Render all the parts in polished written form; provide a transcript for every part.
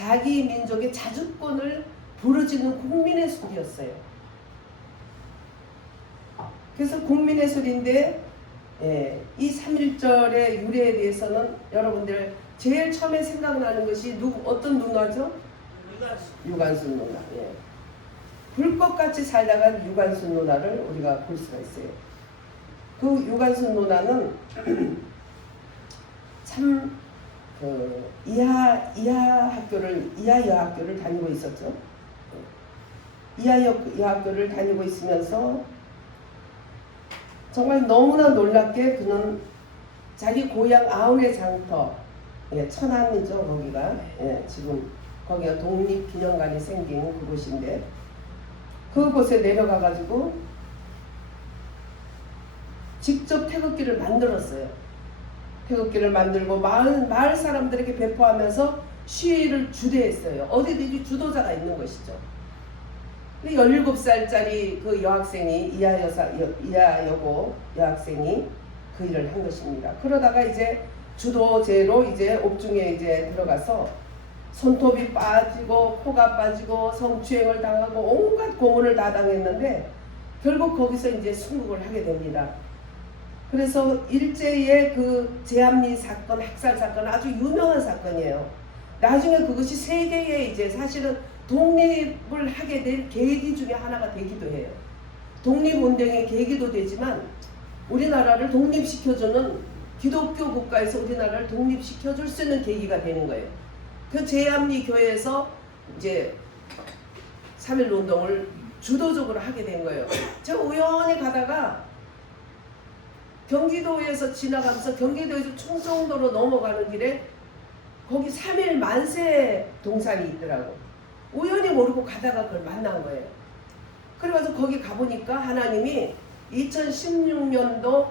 자기 민족의 자주권을 부르짖는 국민의 소리였어요. 그래서 국민의 소리인데 이 3.1절의 유래에 대해서는 여러분들 제일 처음에 생각나는 것이 어떤 누나죠? 유관순 누나. 불꽃같이 살다간 유관순 누나를 우리가 볼 수가 있어요. 그 유관순 누나는 참 이하 여학교를 다니고 있었죠. 이하 여학교를 다니고 있으면서 정말 너무나 놀랍게 그는 자기 고향 아우네 장터, 천안이죠 거기가. 지금 거기가 독립기념관이 생긴 그곳인데 그곳에 내려가가지고 직접 태극기를 만들었어요. 태극기를 만들고 마을 사람들에게 배포하면서 시위를 주도했어요. 어디든지 주도자가 있는 것이죠. 17살짜리 그 여학생이 이하여고 여학생이 그 일을 한 것입니다. 그러다가 이제 주도제로 이제 옥중에 이제 들어가서 손톱이 빠지고 코가 빠지고 성추행을 당하고 온갖 고문을 다 당했는데 결국 거기서 이제 순국을 하게 됩니다. 그래서 일제의 그 제암리 사건, 학살 사건 아주 유명한 사건이에요. 나중에 그것이 세계에 이제 사실은 독립을 하게 될 계기 중에 하나가 되기도 해요. 독립운동의 계기도 되지만 우리나라를 독립시켜주는 기독교 국가에서 우리나라를 독립시켜줄 수 있는 계기가 되는 거예요. 그 제암리 교회에서 이제 3.1 운동을 주도적으로 하게 된 거예요. 제가 우연히 가다가 경기도에서 지나가면서 경기도에서 충청도로 넘어가는 길에 거기 3.1 만세 동산이 있더라고. 우연히 모르고 가다가 그걸 만난 거예요. 그래가지고 거기 가보니까 하나님이 2016년도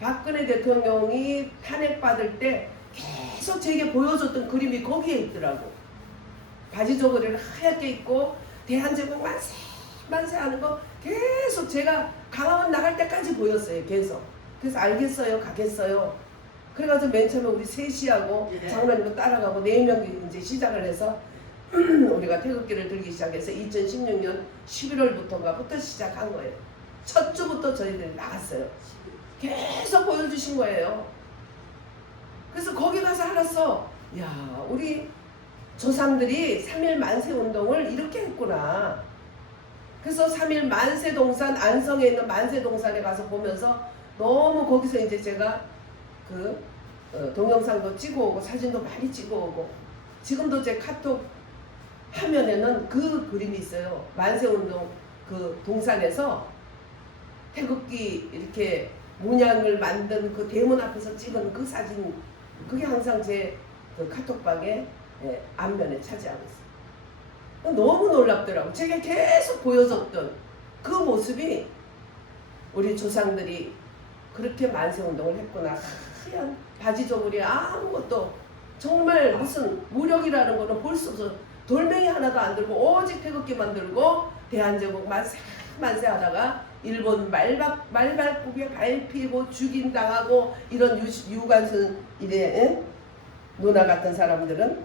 박근혜 대통령이 탄핵받을 때 계속 제게 보여줬던 그림이 거기에 있더라고. 바지 저고리를 하얗게 입고 대한제국 만세 만세 하는 거 계속 제가 강화문 나갈 때까지 보였어요. 계속. 그래서 알겠어요 가겠어요. 그래가지고 맨 처음에 우리 셋이하고 장로님도 따라가고 4명이 이제 시작을 해서 우리가 태극기를 들기 시작해서 2016년 11월부터인가부터 시작한 거예요. 첫 주부터 저희들이 나갔어요. 계속 보여주신 거예요. 그래서 거기 가서 알았어. 야, 우리 조상들이 3.1 만세 운동을 이렇게 했구나. 그래서 3.1 만세 동산, 안성에 있는 만세 동산에 가서 보면서 너무 거기서 이제 제가 그 동영상도 찍어오고 사진도 많이 찍어오고 지금도 제 카톡 화면에는 그 그림이 있어요. 만세운동 그 동산에서 태극기 이렇게 문양을 만든 그 대문 앞에서 찍은 그 사진, 그게 항상 제 그 카톡방에 앞면에 차지하고 있어요. 너무 놀랍더라고요. 제가 계속 보여줬던 그 모습이 우리 조상들이 그렇게 만세운동을 했구나. 하얀 바지 저고리 아무것도 정말 무슨 무력이라는 거는 볼 수 없어. 돌멩이 하나도 안 들고 오직 태극기만 들고 대한제국 만세 만세 하다가 일본 말발굽에 밟히고 죽임당하고 이런 유관순 이래 누나 같은 사람들은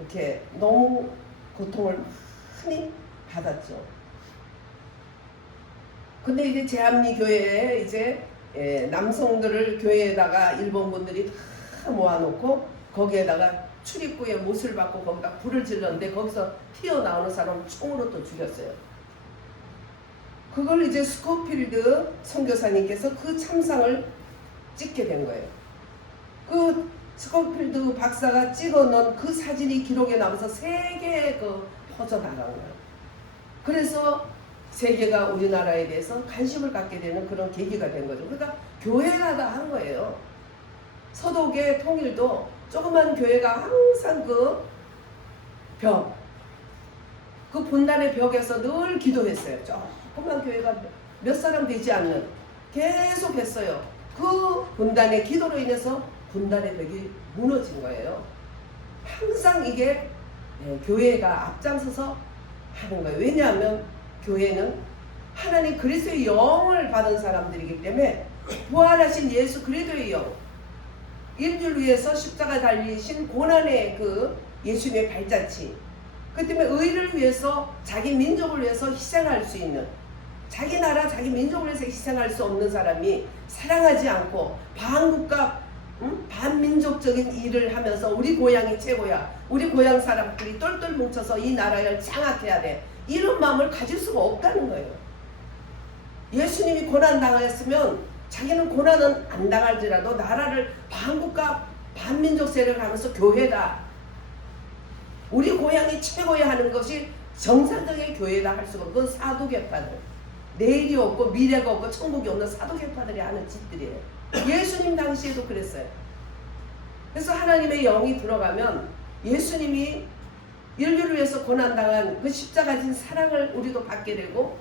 이렇게 너무 고통을 많이 받았죠. 근데 이제 제암리 교회에 이제 남성들을 교회에다가 일본 분들이 다 모아놓고 거기에다가 출입구에 못을 받고 거기다 불을 질렀는데 거기서 튀어나오는 사람 총으로 또 죽였어요. 그걸 이제 스코필드 선교사님께서 그 참상을 찍게 된 거예요. 그 스코필드 박사가 찍어놓은 그 사진이 기록에 남아서 세계에 퍼져나간 거예요. 그래서 세계가 우리나라에 대해서 관심을 갖게 되는 그런 계기가 된 거죠. 그러니까 교회가 다 한 거예요. 서독의 통일도 조그만 교회가 항상 그 분단의 벽에서 늘 기도했어요. 조그만 교회가 몇 사람 되지 않는 계속 했어요. 그 분단의 기도로 인해서 분단의 벽이 무너진 거예요. 항상 이게 교회가 앞장서서 하는 거예요. 왜냐하면 교회는 하나님 그리스도의 영을 받은 사람들이기 때문에 부활하신 예수 그리스도의 영, 인류를 위해서 십자가 달리신 고난의 그 예수님의 발자취. 그 때문에 의를 위해서 자기 민족을 위해서 희생할 수 있는, 자기 나라 자기 민족을 위해서 희생할 수 없는 사람이 사랑하지 않고 반국가 반민족적인 일을 하면서 우리 고향이 최고야, 우리 고향 사람들이 똘똘 뭉쳐서 이 나라를 장악해야 돼, 이런 마음을 가질 수가 없다는 거예요. 예수님이 고난당했으면 자기는 고난은 안 당할지라도 나라를 반국가 반민족 세력을 하면서 교회다, 우리 고향이 최고야 하는 것이 정상적인 교회다 할 수가 없고, 그건 사도계파들, 내일이 없고 미래가 없고 천국이 없는 사도계파들이 하는 짓들이에요. 예수님 당시에도 그랬어요. 그래서 하나님의 영이 들어가면 예수님이 인류를 위해서 고난당한 그 십자가 진 사랑을 우리도 받게 되고,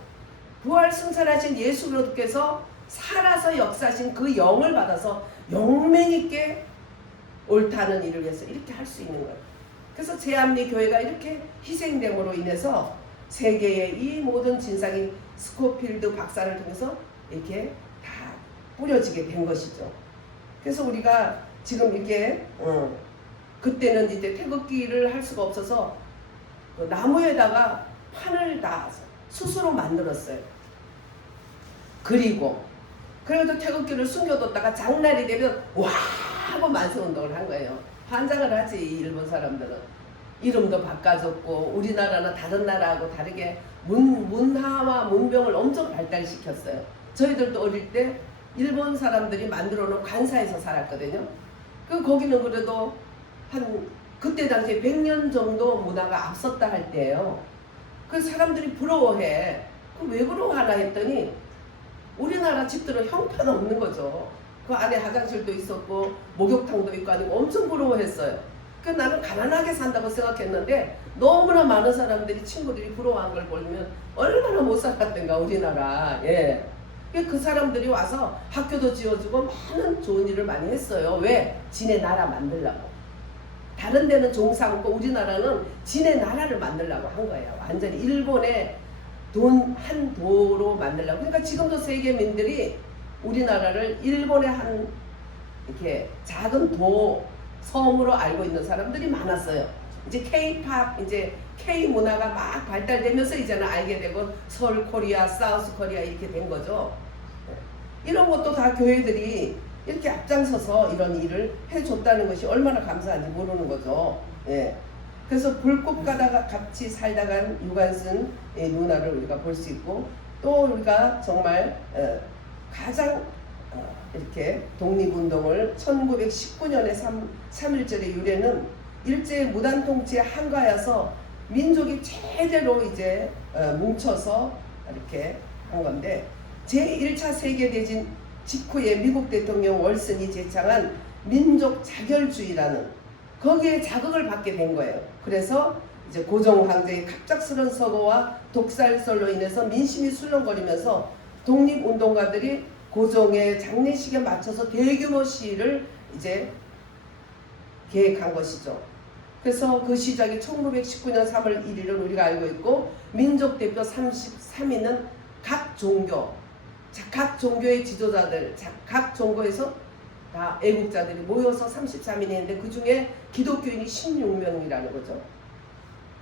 부활 승천하신 예수 그리스도께서 살아서 역사하신 그 영을 받아서 용맹 있게 옳다는 일을 위해서 이렇게 할 수 있는 거예요. 그래서 제암리 교회가 이렇게 희생됨으로 인해서 세계의 이 모든 진상이 스코필드 박사를 통해서 이렇게 다 뿌려지게 된 것이죠. 그래서 우리가 지금 이렇게 그때는 이제 태극기를 할 수가 없어서 그 나무에다가 판을 다 스스로 만들었어요. 그리고 그래도 태극기를 숨겨뒀다가 장날이 되면 와 하고 만세운동을 한 거예요. 환장을 하지 일본 사람들은. 이름도 바꿔줬고 우리나라는 다른 나라하고 다르게 문화와 문명을 엄청 발달시켰어요. 저희들도 어릴 때 일본 사람들이 만들어 놓은 관사에서 살았거든요. 거기는 그래도 한 그때 당시에 100년 정도 문화가 앞섰다 할 때예요. 그 사람들이 부러워해. 왜 부러워하나 했더니 우리나라 집들은 형편 없는 거죠. 그 안에 화장실도 있었고 목욕탕도 있고 아니고 엄청 부러워했어요. 나는 가난하게 산다고 생각했는데 너무나 많은 사람들이 친구들이 부러워한 걸 보면 얼마나 못 살았던가 우리나라. 예. 그 사람들이 와서 학교도 지어주고 많은 좋은 일을 많이 했어요. 왜? 지네 나라 만들려고. 다른 데는 종사하고 우리나라는 지네 나라를 만들려고 한 거예요. 완전히 일본의 돈 한 도로 만들려고. 그러니까 지금도 세계민들이 우리나라를 일본의 한 이렇게 작은 도 섬으로 알고 있는 사람들이 많았어요. 이제 K-팝, 이제 K 문화가 막 발달되면서 이제는 알게 되고 서울 코리아, 사우스 코리아 이렇게 된 거죠. 이런 것도 다 교회들이 이렇게 앞장서서 이런 일을 해줬다는 것이 얼마나 감사한지 모르는 거죠. 예. 그래서 불꽃 가다가 같이 살다간 유관순 누나를 우리가 볼 수 있고, 또 우리가 정말 가장 이렇게 독립운동을 1919년에 3.1절의 유래는 일제의 무단통치에 한가해서 민족이 제대로 이제 뭉쳐서 이렇게 한 건데, 제1차 세계대전 직후에 미국 대통령 월슨이 제창한 민족 자결주의라는 거기에 자극을 받게 된 거예요. 그래서 이제 고종 황제의 갑작스러운 서거와 독살설로 인해서 민심이 술렁거리면서 독립운동가들이 고종의 장례식에 맞춰서 대규모 시위를 이제 계획한 것이죠. 그래서 그 시작이 1919년 3월 1일을 우리가 알고 있고, 민족대표 33인은 각 종교의 지도자들, 각 종교에서 다 애국자들이 모여서 33인이 있는데 그 중에 기독교인이 16명이라는 거죠.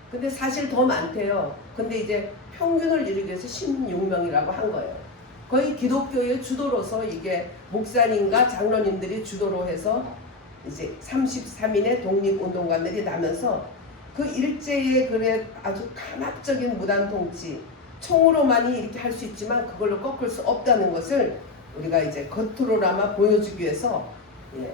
근데 사실 더 많대요. 근데 이제 평균을 이루기 위해서 16명이라고 한 거예요. 거의 기독교의 주도로서 이게 목사님과 장로님들이 주도로 해서 이제 33인의 독립운동가들이 나면서 그 일제의 그래 아주 강압적인 무단통치, 총으로만이 이렇게 할 수 있지만 그걸로 꺾을 수 없다는 것을 우리가 이제 겉으로나마 보여주기 위해서, 예.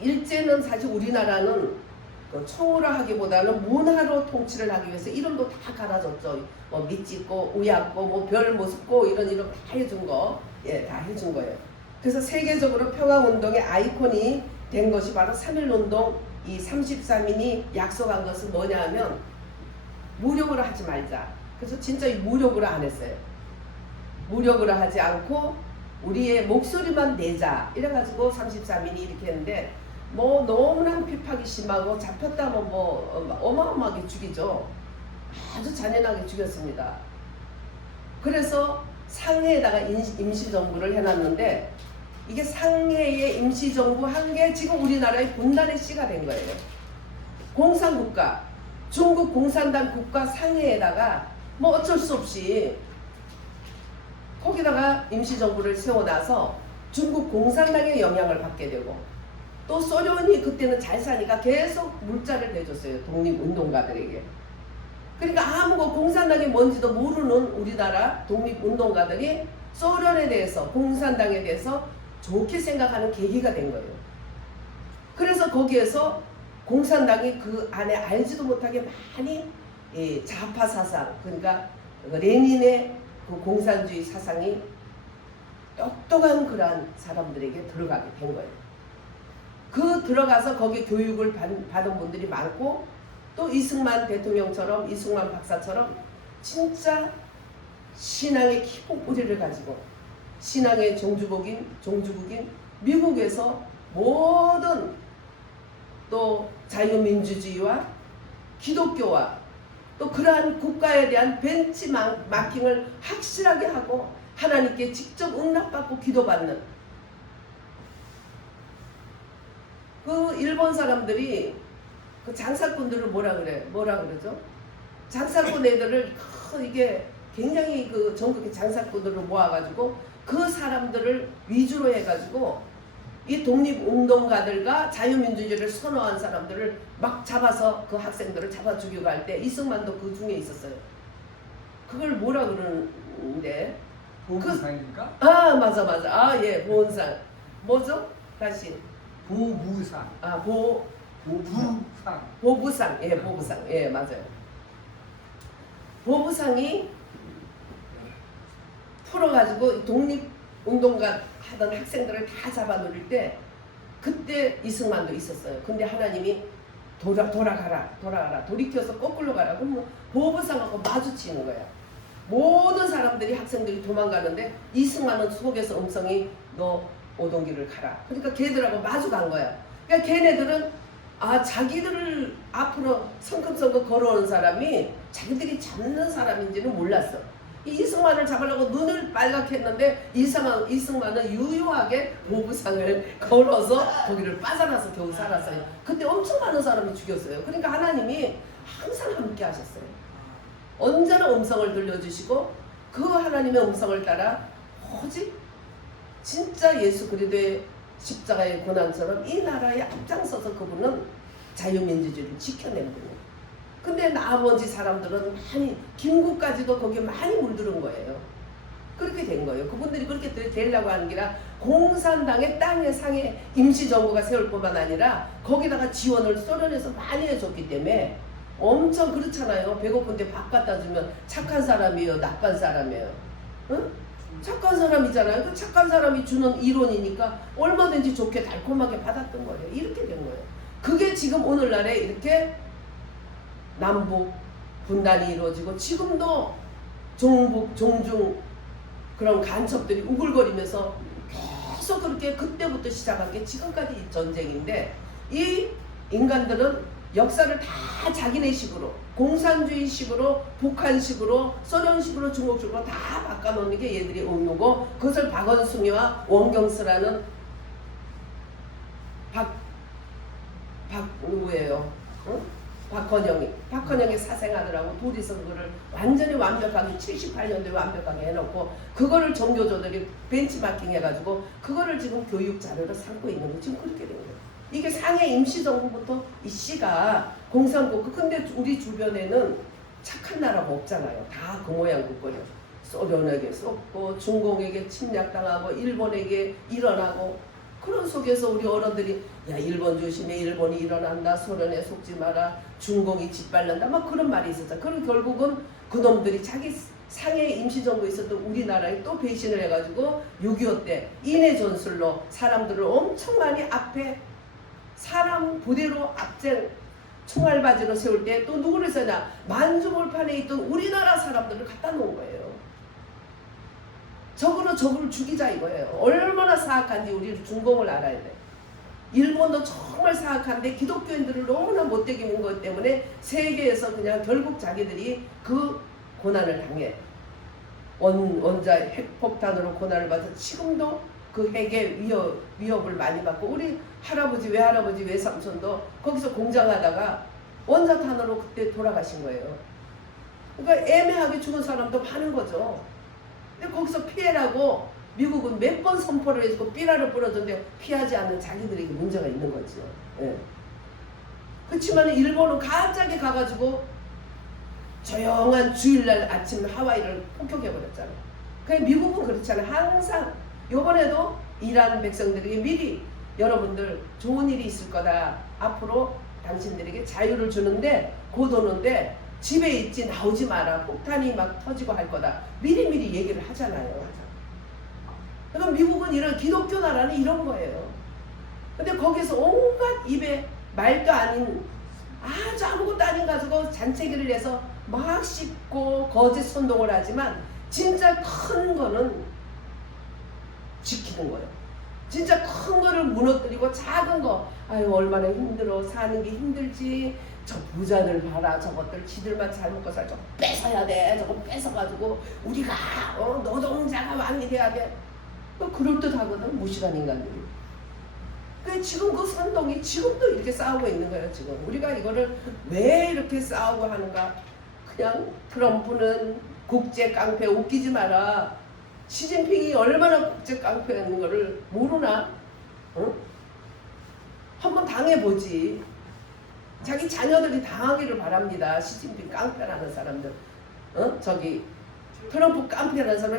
일제는 사실 우리나라는 그 총으로 하기보다는 문화로 통치를 하기 위해서 이름도 다 갈아줬죠. 뭐 밑짓고 우약고 뭐 별 모습고 이런 이름 다 해준 거, 예, 다 해준 거예요. 그래서 세계적으로 평화운동의 아이콘이 된 것이 바로 3.1운동 이 33인이 약속한 것은 뭐냐 하면 무력으로 하지 말자. 그래서 진짜 무력으로 안 했어요. 무력으로 하지 않고 우리의 목소리만 내자. 이래가지고 33인이 이렇게 했는데, 뭐 너무나 핍박이 심하고 잡혔다면 뭐 어마어마하게 죽이죠. 아주 잔인하게 죽였습니다. 그래서 상해에다가 임시정부를 해놨는데, 이게 상해의 임시정부 한 게 지금 우리나라의 분단의 씨가 된 거예요. 공산국가, 중국 공산당 국가 상해에다가 뭐 어쩔 수 없이 거기다가 임시정부를 세워놔서 중국 공산당의 영향을 받게 되고, 또 소련이 그때는 잘 사니까 계속 물자를 내줬어요. 독립운동가들에게. 그러니까 아무 공산당이 뭔지도 모르는 우리나라 독립운동가들이 소련에 대해서, 공산당에 대해서 좋게 생각하는 계기가 된 거예요. 그래서 거기에서 공산당이 그 안에 알지도 못하게 많이 좌파 사상, 그러니까 레닌의 그 공산주의 사상이 똑똑한 그러한 사람들에게 들어가게 된 거예요. 그 들어가서 거기 교육을 받은 분들이 많고, 또 이승만 대통령처럼, 이승만 박사처럼 진짜 신앙의 깊은 뿌리를 가지고 신앙의 종주국인 미국에서 모든 또 자유민주주의와 기독교와 또 그러한 국가에 대한 벤치마킹을 확실하게 하고 하나님께 직접 응답받고 기도받는 그 일본 사람들이 그 장사꾼들을 뭐라 그러죠? 장사꾼 애들을 이게 굉장히 그 전국의 장사꾼들을 모아가지고 그 사람들을 위주로 해가지고 이 독립운동가들과 자유민주주의를 선호한 사람들을 막 잡아서 그 학생들을 잡아 죽이고 할 때 이승만도 그 중에 있었어요. 그걸 뭐라 그러는데? 보부상입니까? 맞아. 예, 보은상. 뭐죠? 다시. 보부상. 보부상. 예, 보부상. 예, 맞아요. 보부상이 풀어가지고 독립운동가 하던 학생들을 다 잡아 놓을 때 그때 이승만도 있었어요. 근데 하나님이 돌아가라. 돌이켜서 거꾸로 가라. 그럼 보부상하고 마주치는 거야. 모든 사람들이, 학생들이 도망가는데 이승만은 속에서 음성이 너 오동길을 가라. 그러니까 걔들하고 마주 간 거야. 그러니까 걔네들은 자기들을 앞으로 성큼성큼 걸어오는 사람이 자기들이 잡는 사람인지는 몰랐어. 이 이승만을 잡으려고 눈을 빨갛게 했는데 이승만은 유효하게 보부상을 걸어서 거기를 빠져나서 겨우 살았어요. 그때 엄청 많은 사람이 죽였어요. 그러니까 하나님이 항상 함께 하셨어요. 언제나 음성을 들려주시고 그 하나님의 음성을 따라 오직 진짜 예수 그리스도의 십자가의 고난처럼 이 나라에 앞장서서 그분은 자유민주주의를 지켜낸 분이에요. 근데 나머지 사람들은 많이, 김구까지도 거기에 많이 물들은 거예요. 그렇게 된 거예요. 그분들이 그렇게 되려고 하는 게 아니라 공산당의 땅의 상에 임시정부가 세울 뿐만 아니라 거기다가 지원을 소련에서 많이 해줬기 때문에 엄청 그렇잖아요. 배고픈데 밥 갖다 주면 착한 사람이에요, 나쁜 사람이에요? 응? 착한 사람이잖아요. 그 착한 사람이 주는 이론이니까 얼마든지 좋게 달콤하게 받았던 거예요. 이렇게 된 거예요. 그게 지금 오늘날에 이렇게 남북 분단이 이루어지고 지금도 종북, 종중 그런 간첩들이 우글거리면서 계속 그렇게 그때부터 시작한 게 지금까지 전쟁인데, 이 인간들은 역사를 다 자기네 식으로, 공산주의식으로, 북한식으로, 소련식으로, 중국식으로 다 바꿔놓는 게 얘들이 의무고, 그것을 박원순이와 원경스라는 누구예요? 응? 박헌영이 사생아들하고 둘이서 그거를 완전히 완벽하게 78년도에 완벽하게 해놓고 그거를 종교조들이 벤치마킹 해가지고 그거를 지금 교육 자료로 삼고 있는 거 지금 그렇게 된 거예요. 이게 상해 임시정부부터 이 씨가 공산국, 근데 우리 주변에는 착한 나라가 없잖아요. 다 그 모양 국거려. 소련에게 쏟고 중공에게 침략당하고 일본에게 일어나고, 그런 속에서 우리 어른들이 야 일본 조심해, 일본이 일어난다, 소련에 속지 마라, 중공이 짓밟는다, 막 그런 말이 있었죠. 그럼 결국은 그놈들이 자기 상해 임시정부에 있었던 우리나라에 또 배신을 해가지고 6.25 때 인해 전술로 사람들을 엄청 많이 앞에 사람 부대로 앞쟁 총알바지로 세울 때 또 누구를 쓰냐, 만주골판에 있던 우리나라 사람들을 갖다 놓은 거예요. 적으로 적을 죽이자 이거예요. 얼마나 사악한지 우리 중공을 알아야 돼. 일본도 정말 사악한데 기독교인들을 너무나 못되게 민 것 때문에 세계에서 그냥 결국 자기들이 그 고난을 당해. 원자 핵폭탄으로 고난을 받아서 지금도 그 핵의 위협을 많이 받고, 우리 할아버지 외할아버지 외삼촌도 거기서 공장하다가 원자탄으로 그때 돌아가신 거예요. 그러니까 애매하게 죽은 사람도 많은 거죠. 근데 거기서 피해라고 미국은 몇 번 선포를 해주고 삐라를 뿌려줬는데 피하지 않는 자기들에게 문제가 있는 거죠. 예. 그렇지만 일본은 갑자기 가가지고 조용한 주일날 아침 하와이를 폭격해버렸잖아요. 그냥 미국은 그렇잖아요. 항상 요번에도 이란 백성들에게 미리 여러분들 좋은 일이 있을 거다. 앞으로 당신들에게 자유를 주는데 곧 오는데 집에 있지 나오지 마라. 폭탄이 막 터지고 할 거다. 미리미리 얘기를 하잖아요. 그러니까 미국은 이런 기독교 나라는 이런 거예요. 근데 거기서 온갖 입에 말도 아닌 아주 아무것도 아닌 가지고 잔챙이를 내서 막 씹고 거짓 선동을 하지만 진짜 큰 거는 지키는 거예요. 진짜 큰 거를 무너뜨리고 작은 거 아유 얼마나 힘들어 사는 게 힘들지 저 부자들 봐라 저것들 지들만 잘 먹고 살 저거 뺏어야 돼 저거 뺏어가지고 우리가 노동자가 왕이 돼야 돼 그럴듯하거든 무식한 인간들이. 그 지금 그 선동이 지금도 이렇게 싸우고 있는 거예요. 지금 우리가 이거를 왜 이렇게 싸우고 하는가. 그냥 트럼프는 국제 깡패 웃기지 마라. 시진핑이 얼마나 국제 깡패인 거를 모르나? 응? 한번 당해보지. 자기 자녀들이 당하기를 바랍니다. 시진핑 깡패라는 사람들. 저기 트럼프 깡패라는 사람은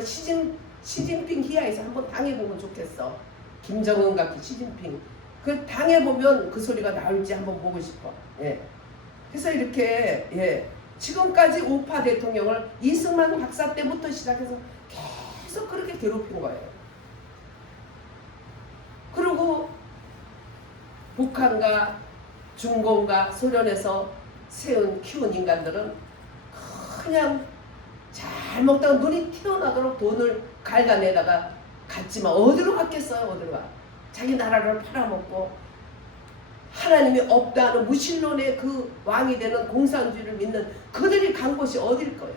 시진핑 희야에서 한번 당해보면 좋겠어. 김정은 같은 시진핑. 그 당해보면 그 소리가 나올지 한번 보고 싶어. 예. 그래서 이렇게 예. 지금까지 우파 대통령을 이승만 박사 때부터 시작해서 계속 그렇게 괴롭힌 거예요. 그리고 북한과 중공과 소련에서 키운 인간들은 그냥 잘 먹다가 눈이 튀어나도록 돈을 갉아내다가 갔지만 어디로 갔겠어요. 어디로 가. 자기 나라를 팔아먹고 하나님이 없다는 무신론의 그 왕이 되는 공산주의를 믿는 그들이 간 곳이 어딜 거예요.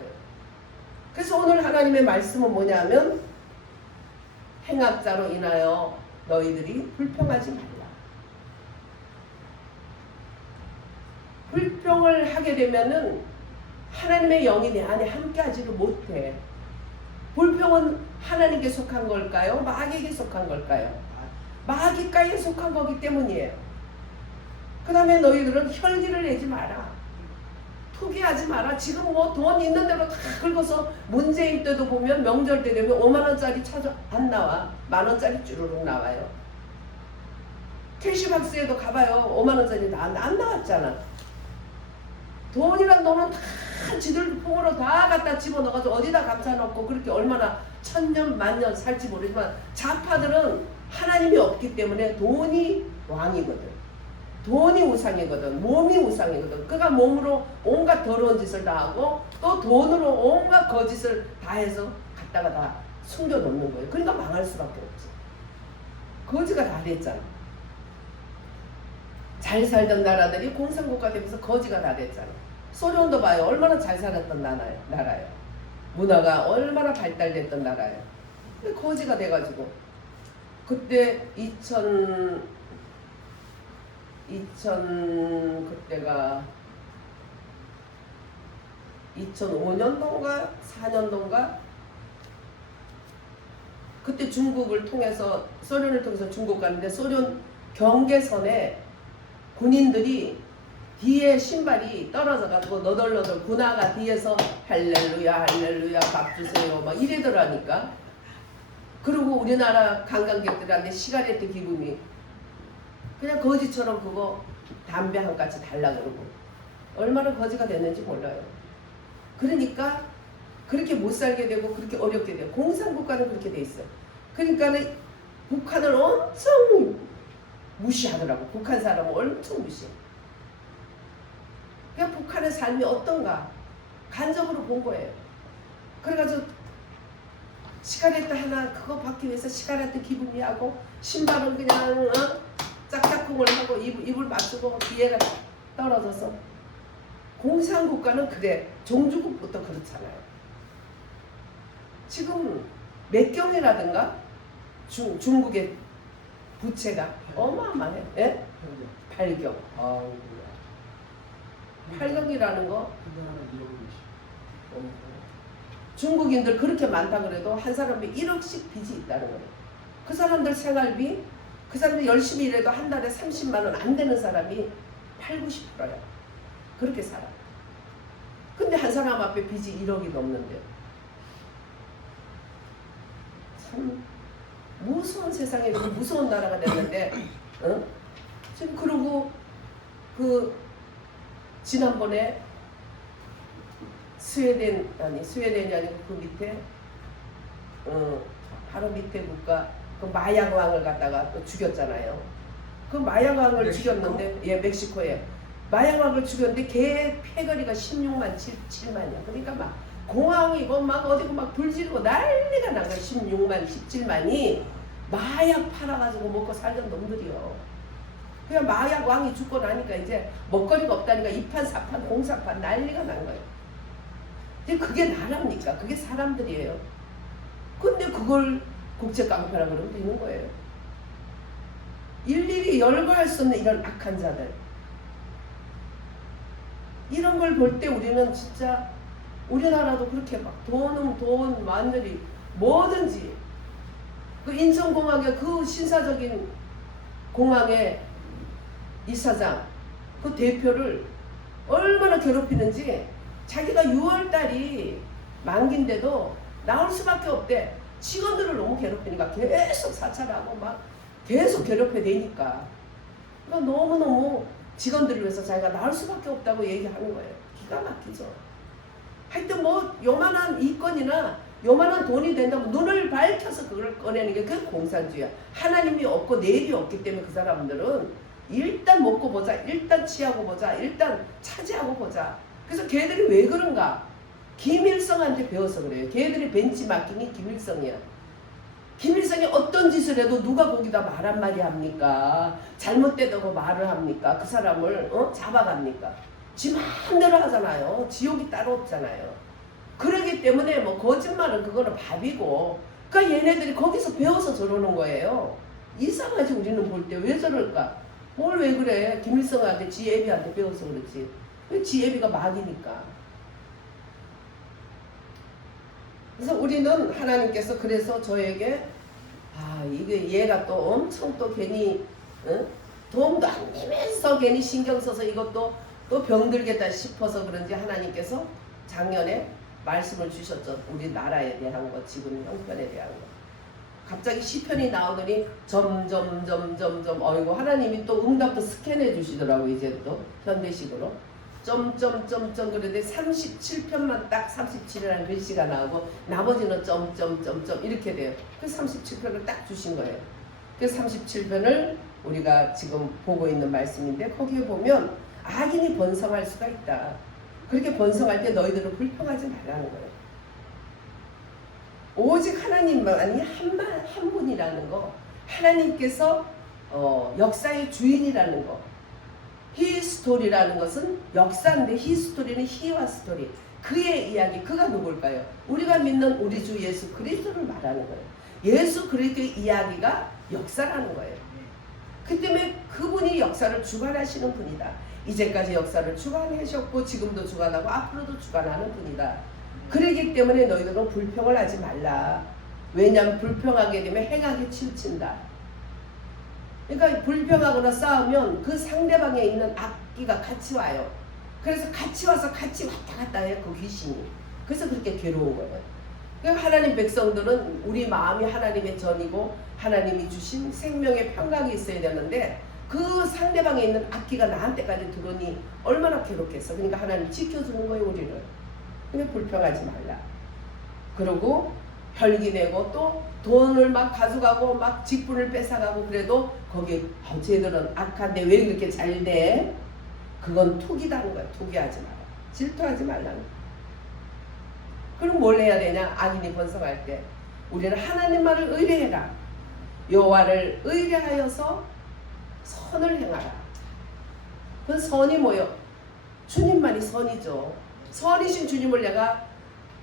그래서 오늘 하나님의 말씀은 뭐냐면 행악자로 인하여 너희들이 불평하지 말라. 불평을 하게 되면은 하나님의 영이 내 안에 함께하지를 못해. 불평은 하나님께 속한 걸까요? 마귀에게 속한 걸까요? 마귀가에 속한 거기 때문이에요. 그 다음에 너희들은 혈기를 내지 마라. 투기하지 마라. 지금 뭐 돈 있는 대로 다 긁어서 문재인 때도 보면 명절 때 되면 5만원짜리 찾아 안 나와. 만원짜리 쭈루룩 나와요. 캐시박스에도 가봐요. 5만원짜리 안 나왔잖아. 돈이란 놈은 다 지들 풍으로 다 갖다 집어넣어가지고 어디다 감싸놓고 그렇게 얼마나 천년 만년 살지 모르지만 좌파들은 하나님이 없기 때문에 돈이 왕이거든. 돈이 우상이거든. 몸이 우상이거든. 그가 몸으로 온갖 더러운 짓을 다 하고 또 돈으로 온갖 거짓을 다 해서 갖다가 다 숨겨놓는 거예요. 그러니까 망할 수밖에 없지. 거지가 다 됐잖아. 잘 살던 나라들이 공산국가 되면서 거지가 다 됐잖아. 소련도 봐요. 얼마나 잘 살았던 나라예요. 문화가 얼마나 발달됐던 나라예요. 근데 거지가 돼가지고 그때 2000 그때가 2005년도인가 4년도인가 그때 중국을 통해서 소련을 통해서 중국 가는데 소련 경계선에 군인들이 뒤에 신발이 떨어져가지고 너덜너덜 군화가 뒤에서 할렐루야 할렐루야 밥 주세요 막 이래더라니까. 그리고 우리나라 관광객들한테 시가레트 기분이 그냥 거지처럼 그거 담배 한 가지 달라 그러고 얼마나 거지가 됐는지 몰라요. 그러니까 그렇게 못 살게 되고 그렇게 어렵게 돼요. 공산국가는 그렇게 돼 있어요. 그러니까는 북한을 엄청 무시하더라고. 북한 사람은 엄청 무시해. 그냥 북한의 삶이 어떤가 간접으로 본 거예요. 그래가지고 시가레트 하나 그거 받기 위해서 시가레트 기분이 하고 신발은 그냥 짝짝꿍을 하고 입을 맞추고 뒤에가 떨어져서 공산국가는 그래. 종주국부터 그렇잖아요. 지금 몇경이라든가 중국의 부채가 어마어마해. 예? 8경. 8억이라는 거 우리나라 1억 50. 중국인들 그렇게 많다 그래도 한 사람이 1억씩 빚이 있다는 거예요. 그 사람들 생활비, 그 사람들 열심히 일해도 한 달에 30만 원 안 되는 사람이 8, 90%야. 그렇게 살아. 근데 한 사람 앞에 빚이 1억이 넘는데 참 무서운 세상에 무서운 나라가 됐는데 지금 그러고 그 지난번에 스웨덴이 아니고 그 밑에 바로 밑에 국가 그 마약왕을 갖다가 또 죽였잖아요. 그 마약왕을 멕시코? 죽였는데 예 멕시코에 마약왕을 죽였는데 걔 패거리가 16만 7만이야. 그러니까 막 공항이고 막 어디고 막 불지르고 난리가 난 거야. 16만 17만이 마약 팔아가지고 먹고 살던 놈들이요. 그냥 마약 왕이 죽고 나니까 이제 먹거리가 없다니까 2판 4판 공사판 난리가 난 거예요. 근데 그게 나랍니까? 그게 사람들이에요. 근데 그걸 국제 깡패라 그러면 되는 거예요. 일일이 열거할 수 없는 이런 악한 자들. 이런 걸 볼 때 우리는 진짜 우리나라도 그렇게 막 돈 완전히 뭐든지 그 인천공항의 그 신사적인 공항의 이사장 그 대표를 얼마나 괴롭히는지 자기가 6월달이 만기인데도 나올 수밖에 없대. 직원들을 너무 괴롭히니까 계속 사찰하고 막 계속 괴롭혀대니까 그러니까 너무너무 직원들을 위해서 자기가 나올 수밖에 없다고 얘기하는 거예요. 기가 막히죠. 하여튼 뭐 요만한 이권이나 요만한 돈이 된다면 눈을 밝혀서 그걸 꺼내는 게 그 공산주의야. 하나님이 없고 내일이 없기 때문에 그 사람들은 일단 먹고 보자, 일단 취하고 보자, 일단 차지하고 보자. 그래서 걔들이 왜 그런가? 김일성한테 배워서 그래요. 걔들이 벤치마킹이 김일성이야. 김일성이 어떤 짓을 해도 누가 거기다 말 한마디 합니까? 잘못되다고 말을 합니까? 그 사람을 잡아갑니까? 지 마음대로 하잖아요. 지옥이 따로 없잖아요. 그러기 때문에 뭐 거짓말은 그거는 밥이고 그러니까 얘네들이 거기서 배워서 저러는 거예요. 이상하지. 우리는 볼 때 왜 저럴까? 뭘 왜 그래? 김일성한테 지혜비한테 배워서 그렇지. 지혜비가 막이니까. 그래서 우리는 하나님께서 그래서 저에게 이게 얘가 또 엄청 또 괜히 도움도 안 되면서 괜히 신경 써서 이것도 또 병들겠다 싶어서 그런지 하나님께서 작년에 말씀을 주셨죠. 우리나라에 대한 거, 지금 형편에 대한 거. 갑자기 시편이 나오더니 점점 어이구 하나님이 또 응답도 스캔해 주시더라고. 이제 또 현대식으로 점점점점 그런데 37편만 딱 37이라는 글씨가 나오고 나머지는 점점점점 이렇게 돼요. 그 37편을 딱 주신 거예요. 그 37편을 우리가 지금 보고 있는 말씀인데 거기에 보면 악인이 번성할 수가 있다. 그렇게 번성할 때 너희들은 불평하지 말라는 거예요. 오직 하나님만이 한 분이라는 거, 하나님께서 역사의 주인이라는 거. 히스토리라는 것은 역사인데 히스토리는 히와 스토리. 그의 이야기, 그가 누굴까요? 우리가 믿는 우리 주 예수 그리스도를 말하는 거예요. 예수 그리스도의 이야기가 역사라는 거예요. 그 때문에 그분이 역사를 주관하시는 분이다. 이제까지 역사를 주관하셨고 지금도 주관하고 앞으로도 주관하는 분이다. 그러기 때문에 너희들은 불평을 하지 말라. 왜냐하면 불평하게 되면 행하게 치우친다. 그러니까 불평하거나 싸우면 그 상대방에 있는 악기가 같이 와요. 그래서 같이 와서 같이 왔다 갔다 해요. 그 귀신이. 그래서 그렇게 괴로운 거예요. 그러니까 하나님 백성들은 우리 마음이 하나님의 전이고 하나님이 주신 생명의 평강이 있어야 되는데 그 상대방에 있는 악기가 나한테까지 들어오니 얼마나 괴롭겠어. 그러니까 하나님 지켜주는 거예요. 우리를. 근데 불평하지 말라. 그리고 혈기내고 또 돈을 막 가져가고 막 직분을 뺏어가고 그래도 거기에 쟤들은 악한데 왜 그렇게 잘 돼? 그건 투기다는 거야. 투기하지 마라. 질투하지 말라는 거야. 그럼 뭘 해야 되냐? 악인이 번성할 때 우리는 하나님만을 의뢰해라. 여호와를 의뢰하여서 선을 행하라. 그 선이 뭐요? 주님만이 선이죠. 선이신 주님을 내가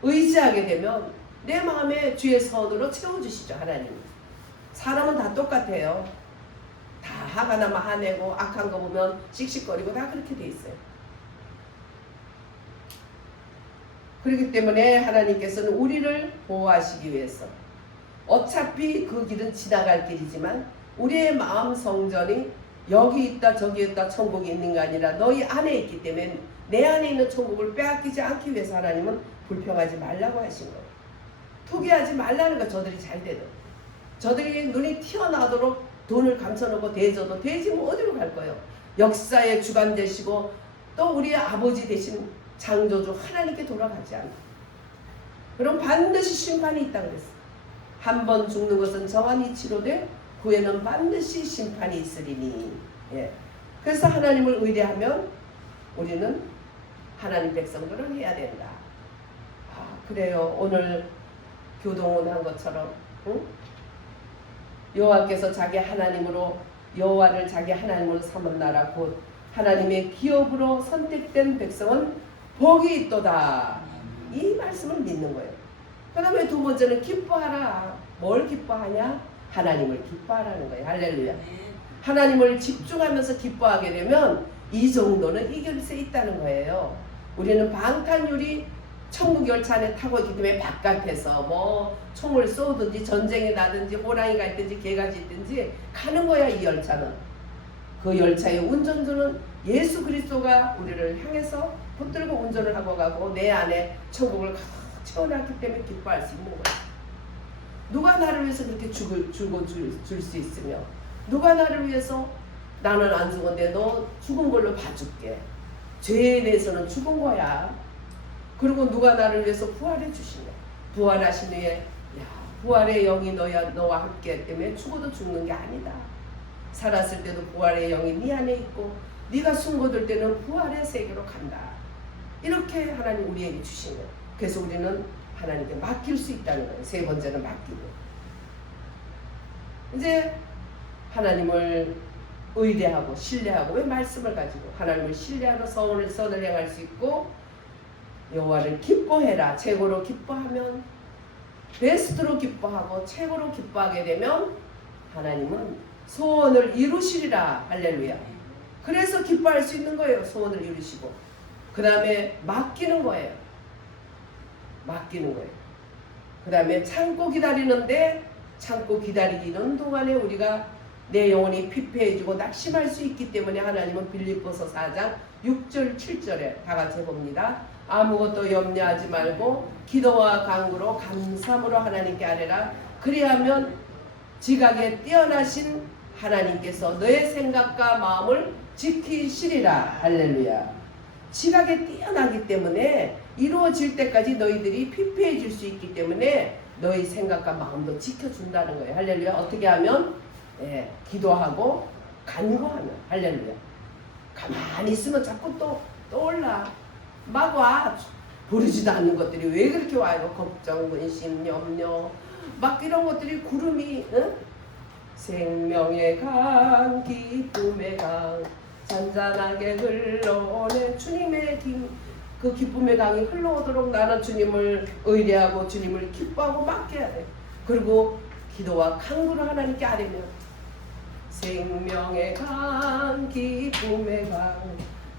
의지하게 되면 내 마음에 주의 선으로 채워주시죠. 하나님. 사람은 다 똑같아요. 다 화가 나면 화내고 악한 거 보면 씩씩거리고 다 그렇게 돼 있어요. 그렇기 때문에 하나님께서는 우리를 보호하시기 위해서 어차피 그 길은 지나갈 길이지만 우리의 마음 성전이 여기 있다 저기 있다 천국이 있는 게 아니라 너희 안에 있기 때문에 내 안에 있는 천국을 빼앗기지 않기 위해서 하나님은 불평하지 말라고 하신 거예요. 투기하지 말라는 거. 저들이 잘 되도록, 저들이 눈이 튀어나오도록 돈을 감춰놓고 대줘도 되지 뭐 어디로 갈 거예요. 역사의 주관 되시고 또 우리의 아버지 되신 창조주 하나님께 돌아가지 않고, 그럼 반드시 심판이 있다고 그랬어요. 한 번 죽는 것은 정한 이치로 돼 후에는 반드시 심판이 있으리니. 예. 그래서 하나님을 의뢰하면 우리는 하나님 백성들은 해야 된다. 아, 그래요. 오늘 교동원 한 것처럼, 응? 여호와께서 자기 하나님으로, 여호와를 자기 하나님으로 삼은 나라 곧 하나님의 기업으로 선택된 백성은 복이 있도다. 이 말씀을 믿는 거예요. 그 다음에 두 번째는 기뻐하라. 뭘 기뻐하냐? 하나님을 기뻐하라는 거예요. 할렐루야. 하나님을 집중하면서 기뻐하게 되면 이 정도는 이길 수 있다는 거예요. 우리는 방탄유리 천국 열차 안에 타고 있기 때문에 바깥에서 뭐 총을 쏘든지 전쟁이 나든지 호랑이가 있든지 개가 있든지 가는 거야. 이 열차는, 그 열차의 운전수는 예수 그리스도가 우리를 향해서 붙들고 운전을 하고 가고 내 안에 천국을 가득 채워놨기 때문에 기뻐할 수 있는 거야. 누가 나를 위해서 그렇게 줄 수 있으며, 누가 나를 위해서 나는 안 죽었는데 너 죽은 걸로 봐줄게. 죄에 대해서는 죽은 거야. 그리고 누가 나를 위해서 부활해 주시냐. 부활하신 후에 부활의 영이 너와 함께 했기 때문에 죽어도 죽는 게 아니다. 살았을 때도 부활의 영이 네 안에 있고 네가 숨거들 때는 부활의 세계로 간다. 이렇게 하나님 우리에게 주신 거예요. 그래서 우리는 하나님께 맡길 수 있다는 거예요. 세 번째는 맡기고. 이제 하나님을 의뢰하고 신뢰하고, 왜 말씀을 가지고 하나님을 신뢰하고 선을 행할 수 있고, 여호와를 기뻐해라. 최고로 기뻐하면, 베스트로 기뻐하고 최고로 기뻐하게 되면 하나님은 소원을 이루시리라. 할렐루야. 그래서 기뻐할 수 있는 거예요. 소원을 이루시고 그 다음에 맡기는 거예요. 맡기는 거예요. 그 다음에 참고 기다리는데, 참고 기다리는 동안에 우리가 내 영혼이 피폐해지고 낙심할 수 있기 때문에 하나님은 빌립보서 4장 6절 7절에 다 같이 봅니다. 아무것도 염려하지 말고 기도와 간구로 감사함으로 하나님께 아뢰라. 그리하면 지각에 뛰어나신 하나님께서 너의 생각과 마음을 지키시리라. 할렐루야. 지각에 뛰어나기 때문에 이루어질 때까지 너희들이 피폐해질 수 있기 때문에 너희 생각과 마음도 지켜준다는 거예요. 할렐루야. 어떻게 하면? 기도하고 간구하면. 할렐루야. 가만히 있으면 자꾸 또 떠올라. 막 와. 부르지도 않는 것들이 왜 그렇게 와요? 걱정, 근심, 염려, 막 이런 것들이 구름이, 응? 생명의 강, 기쁨의 강, 잔잔하게 흘러오네. 주님의 그 기쁨의 강이 흘러오도록 나는 주님을 의뢰하고 주님을 기뻐하고 맡겨야 돼. 그리고 기도와 간구를 하나님께 아뢰면 생명의 강, 기쁨의 강,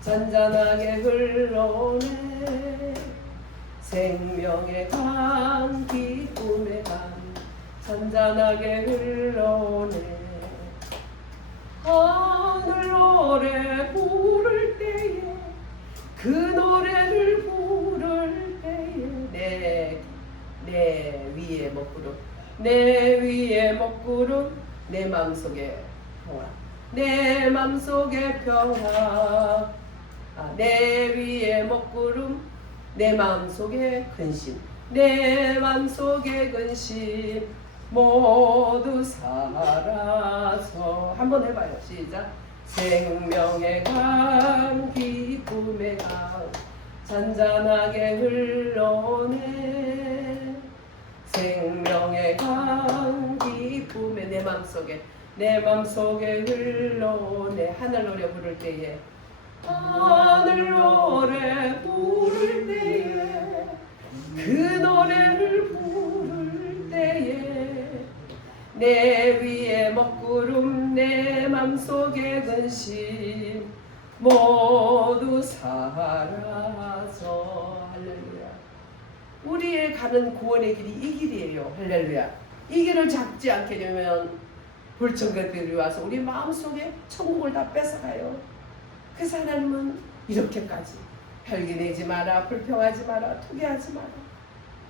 잔잔하게 흘러오네. 생명의 강, 기쁨의 강, 잔잔하게 흘러오네. 하늘 노래 부를 때에, 그 노래를 부를 때에 내 위에 먹구름, 내 위에 먹구름, 내 맘속에 평화, 내 맘속에 평화. 내 위에 먹구름, 내 마음속에 근심, 내 마음속에 근심 모두 사라져. 한번 해봐요. 시작. 생명의 강, 기쁨의 강, 잔잔하게 흘러오네. 생명의 강, 기쁨의, 내 맘속에 흘러오네. 하늘 노래 부를 때에, 하늘 노래 부를 때에, 그 노래를 부를 때에 내 위에 먹구름, 내 맘속에 근심 모두 사라져. 할렐루야. 우리의 가는 구원의 길이 이 길이에요. 할렐루야. 이 길을 잡지 않게 되면 불천객들이 와서 우리 마음속에 천국을 다 뺏어가요. 그래서 하나님은 이렇게까지 혈기내지 마라, 불평하지 마라, 투기하지 마라.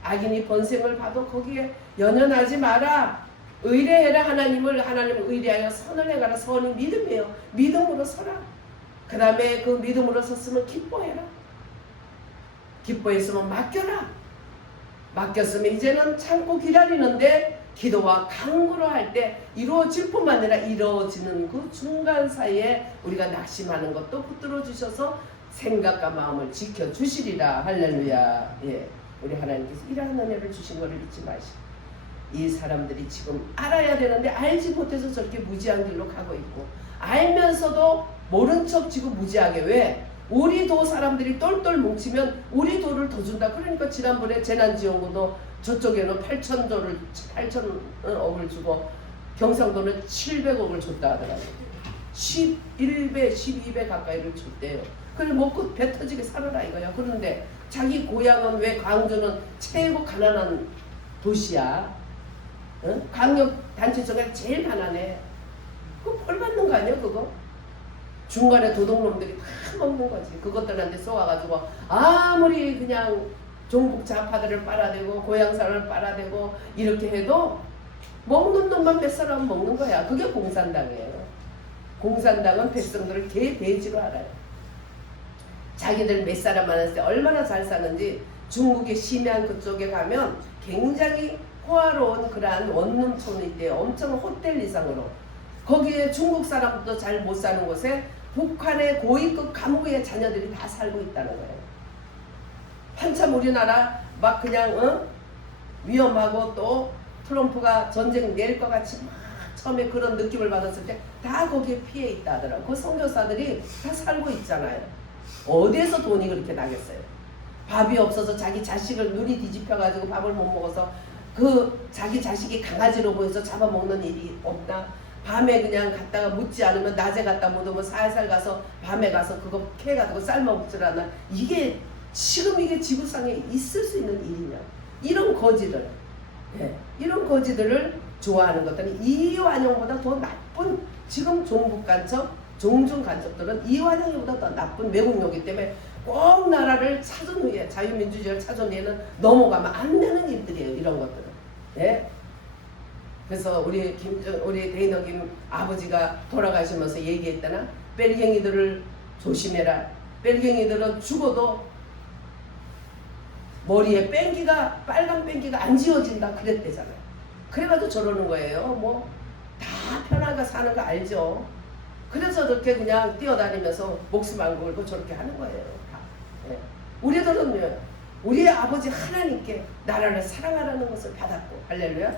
악인이 번생을 봐도 거기에 연연하지 마라. 의뢰해라. 하나님을 의뢰하여 선을 행하라. 선이 믿음이에요. 믿음으로 서라. 그 다음에 그 믿음으로 섰으면 기뻐해라. 기뻐했으면 맡겨라. 맡겼으면 이제는 참고 기다리는데 기도와 간구로 할 때 이루어질 뿐만 아니라 이루어지는 그 중간 사이에 우리가 낙심하는 것도 붙들어 주셔서 생각과 마음을 지켜주시리라. 할렐루야. 예, 우리 하나님께서 이러한 은혜를 주신 것을 잊지 마시고, 이 사람들이 지금 알아야 되는데 알지 못해서 저렇게 무지한 길로 가고 있고, 알면서도 모른 척 지금 무지하게, 왜? 우리 도 사람들이 똘똘 뭉치면 우리 도를 더 준다. 그러니까 지난번에 재난지원금도 저쪽에는 8천억을 주고 경상도는 700억을 줬다 하더라고요. 11배, 12배 가까이를 줬대요. 그걸 먹고 배 터지게 살아라 이거야. 그런데 자기 고향은 왜 광주는 최고 가난한 도시야? 응? 강력단체 중에 제일 가난해. 그거 벌 받는 거 아니야 그거? 중간에 도둑놈들이 다 먹는 거지. 그것들한테 쏘아가지고 아무리 그냥 종북 좌파들을 빨아대고 고향 사람을 빨아대고 이렇게 해도 먹는 놈만 몇 사람 먹는 거야. 그게 공산당이에요. 공산당은 백성들을 개돼지로 알아요. 자기들 몇 사람 많았을 때 얼마나 잘 사는지 중국의 심양 그쪽에 가면 굉장히 호화로운 그러한 원룸촌이 있대요. 엄청 호텔 이상으로. 거기에 중국 사람도 잘 못 사는 곳에 북한의 고위급 간부의 자녀들이 다 살고 있다는 거예요. 한참 우리나라 막 그냥 위험하고 또 트럼프가 전쟁 낼 것 같이 막 처음에 그런 느낌을 받았을 때 다 거기에 피해 있다 하더라고요. 그 선교사들이 다 살고 있잖아요. 어디에서 돈이 그렇게 나겠어요. 밥이 없어서 자기 자식을 눈이 뒤집혀가지고 밥을 못 먹어서 그 자기 자식이 강아지로 보여서 잡아먹는 일이 없나? 밤에 그냥 갔다가 묻지 않으면 낮에 갔다 못 오면 살살 가서 밤에 가서 그거 캐가지고 삶아 먹질 않나? 이게 지금 이게 지구상에 있을 수 있는 일이냐? 이런 거지들, 예, 이런 거지들을 좋아하는 것들은 이완용보다 더 나쁜, 지금 종북 간첩, 종중 간첩들은 이완용보다 더 나쁜 외국놈이기 때문에 꼭 나라를 찾은 후에, 자유민주주의를 찾은 후에는 넘어가면 안 되는 일들이에요. 이런 것들은. 예? 그래서 우리 데이너 김 아버지가 돌아가시면서 얘기했다나, 뺄갱이들을 조심해라. 뺄갱이들은 죽어도 머리에 뺑기가, 빨간 뺑기가 안 지워진다 그랬대잖아요. 그래가지고 저러는 거예요. 뭐 다 편하게 사는 거 알죠. 그래서 그렇게 그냥 뛰어다니면서 목숨 안 걸고 저렇게 하는 거예요. 다. 예. 우리들은요, 우리 아버지 하나님께 나라를 사랑하라는 것을 받았고, 할렐루야.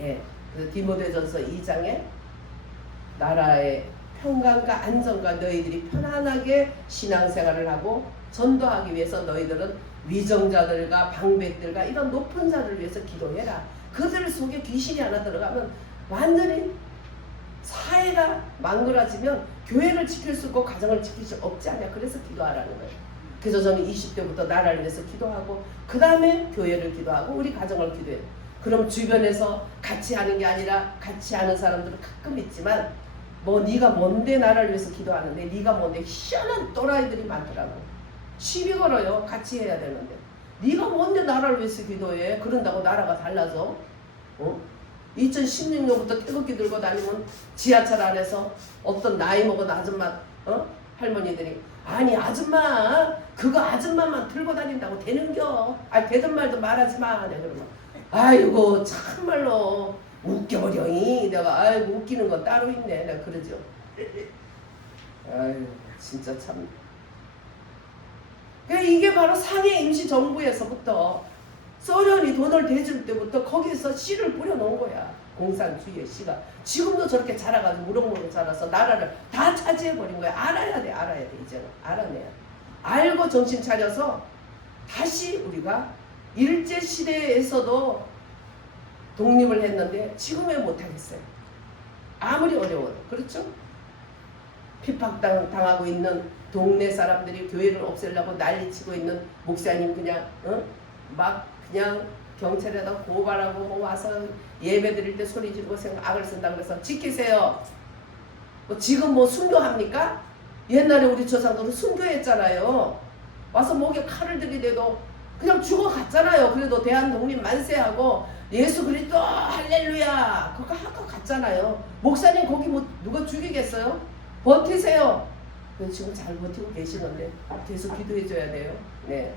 예. 그 디모데전서 2장에 나라의 평강과 안정과 너희들이 편안하게 신앙생활을 하고 전도하기 위해서 너희들은 위정자들과 방백들과 이런 높은 자를 위해서 기도해라. 그들 속에 귀신이 하나 들어가면 완전히 사회가 망그러지면 교회를 지킬 수 없고 가정을 지킬 수 없지 않냐. 그래서 기도하라는 거예요. 그래서 저는 20대부터 나라를 위해서 기도하고 그 다음에 교회를 기도하고 우리 가정을 기도해요. 그럼 주변에서 같이 하는 게 아니라 같이 하는 사람들은 가끔 있지만, 뭐 네가 뭔데 나라를 위해서 기도하는데, 네가 뭔데, 희한한 또라이들이 많더라고. 시비 걸어요. 같이 해야 되는데. 네가 뭔데 나라를 위해서 기도해. 그런다고 나라가 달라져? 2016년부터 태극기 들고 다니면 지하철 안에서 어떤 나이 먹은 아줌마, 할머니들이, 아니 아줌마 그거 아줌마만 들고 다닌다고 되는겨? 아 되든 말든 말하지 마. 내가 그러면 아이고 참말로 웃겨버려이. 내가 아이고 웃기는 건 따로 있네. 내가 그러죠. 아유 진짜 참. 이게 바로 상해 임시정부에서부터 소련이 돈을 대줄 때부터 거기서 씨를 뿌려놓은 거야. 공산주의의 씨가. 지금도 저렇게 자라가지고 무럭무럭 자라서 나라를 다 차지해버린 거야. 알아야 돼. 알아야 돼. 이제는. 알아내야 돼. 알고 정신 차려서 다시 우리가 일제시대에서도 독립을 했는데 지금 왜 못하겠어요? 아무리 어려워도. 그렇죠? 핍박당하고 있는 동네 사람들이 교회를 없애려고 난리치고 있는 목사님 그냥 막 그냥 경찰에다 고발하고 뭐 와서 예배 드릴 때 소리 지르고 악을 쓴다 그래서 지키세요. 뭐 지금 뭐 순교합니까? 옛날에 우리 조상들은 순교했잖아요. 와서 목에 칼을 들이대도 그냥 죽어갔잖아요. 그래도 대한독립 만세하고 예수 그리스도 할렐루야 그거 하고 갔잖아요. 목사님 거기 뭐 누가 죽이겠어요? 버티세요. 지금 잘 버티고 계시는데 계속 기도해줘야 돼요. 네.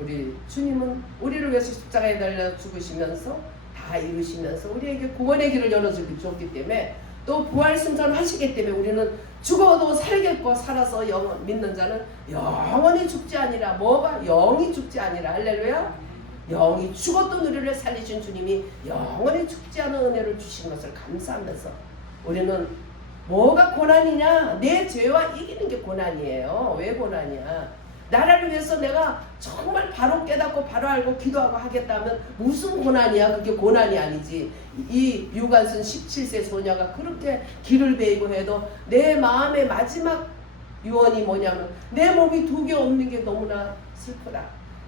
우리 주님은 우리를 위해서 십자가에 달려 죽으시면서 다 이루시면서 우리에게 구원의 길을 열어주기 때문에 또 부활 승천하시기 때문에 우리는 죽어도 살겠고 살아서 믿는 자는 영원히 죽지 아니라 뭐가 영이 죽지 아니라 할렐루야. 영이 죽었던 우리를 살리신 주님이 영원히 죽지 않은 은혜를 주신 것을 감사하면서 우리는 뭐가 고난이냐? 내 죄와 이기는 게 고난이에요. 왜 고난이야? 나라를 위해서 내가 정말 바로 깨닫고 바로 알고 기도하고 하겠다면 무슨 고난이야? 그게 고난이 아니지. 이 유관순 17세 소녀가 그렇게 길을 베이고 해도 내 마음의 마지막 유언이 뭐냐면 내 몸이 2개 없는 게 너무나 슬프다.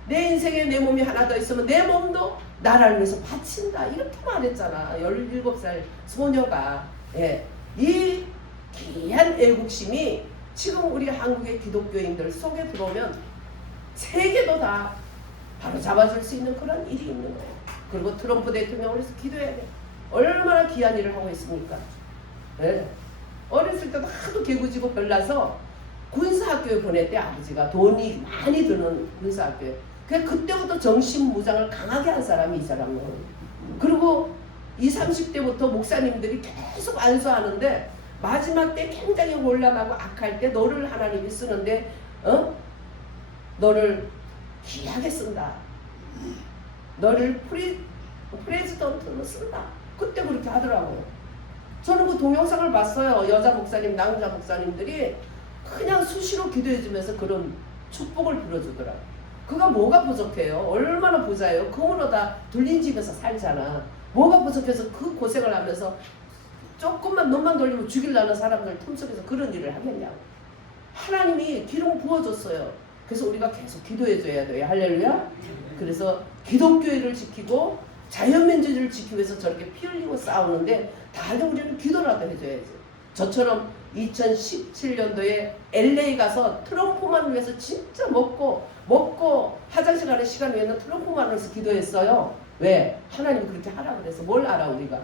내 인생에 내 몸이 하나 더 있으면 내 몸도 나라를 위해서 바친다. 이렇게 말했잖아. 17살 소녀가. 예. 이 귀한 애국심이 지금 우리 한국의 기독교인들 속에 들어오면 세계도 다 바로 잡아줄 수 있는 그런 일이 있는 거예요. 그리고 트럼프 대통령을 위해서 기도해야 돼. 얼마나 귀한 일을 하고 있습니까? 네. 어렸을 때도 하도 개구지고 별나서 군사학교에 보냈대. 아버지가 돈이 많이 드는 군사학교에. 그때부터 정신무장을 강하게 한 사람이 이 사람은. 그리고 20, 30대부터 목사님들이 계속 안수하는데 마지막 때 굉장히 곤란하고 악할 때 너를 하나님이 쓰는데 너를 귀하게 쓴다. 너를 프레지던트로 쓴다. 그때 그렇게 하더라고요. 저는 그 동영상을 봤어요. 여자 목사님, 남자 목사님들이 그냥 수시로 기도해주면서 그런 축복을 빌어주더라고요. 그가 뭐가 부족해요? 얼마나 부자예요? 금으로 다 둘린 집에서 살잖아. 뭐가 부족해서 그 고생을 하면서 조금만 눈만 돌리면 죽이려는 사람들 틈속에서 그런 일을 하겠냐고. 하나님이 기름 부어줬어요. 그래서 우리가 계속 기도해줘야 돼요. 할렐루야. 그래서 기독교회를 지키고 자유민주주의를 지키기 위해서 저렇게 피 흘리고 싸우는데 다들 우리는 기도라도 해줘야지. 저처럼 2017년도에 LA 가서 트럼프만 위해서 진짜 먹고 화장실 가는 시간 외에는 트럼프만 위해서 기도했어요. 왜? 하나님이 그렇게 하라 그래서. 뭘 알아 우리가?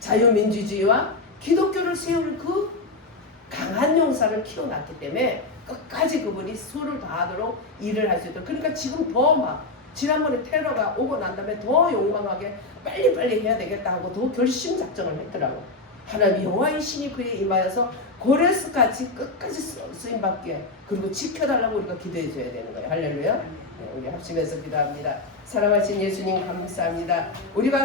자유민주주의와 기독교를 세울 그 강한 용사를 키워놨기 때문에 끝까지 그분이 수를 다하도록 일을 할 수 있도록. 그러니까 지금 더 막 지난번에 테러가 오고 난 다음에 더 용감하게 빨리빨리 해야 되겠다 하고 더 결심 작정을 했더라고. 하나님 여호와의 신이 그에 임하여서 고레스같이 끝까지 쓰임받게 그리고 지켜달라고 우리가 기도해줘야 되는 거예요. 할렐루야. 네, 우리 합심해서 기도합니다. 사랑하신 예수님 감사합니다. 우리가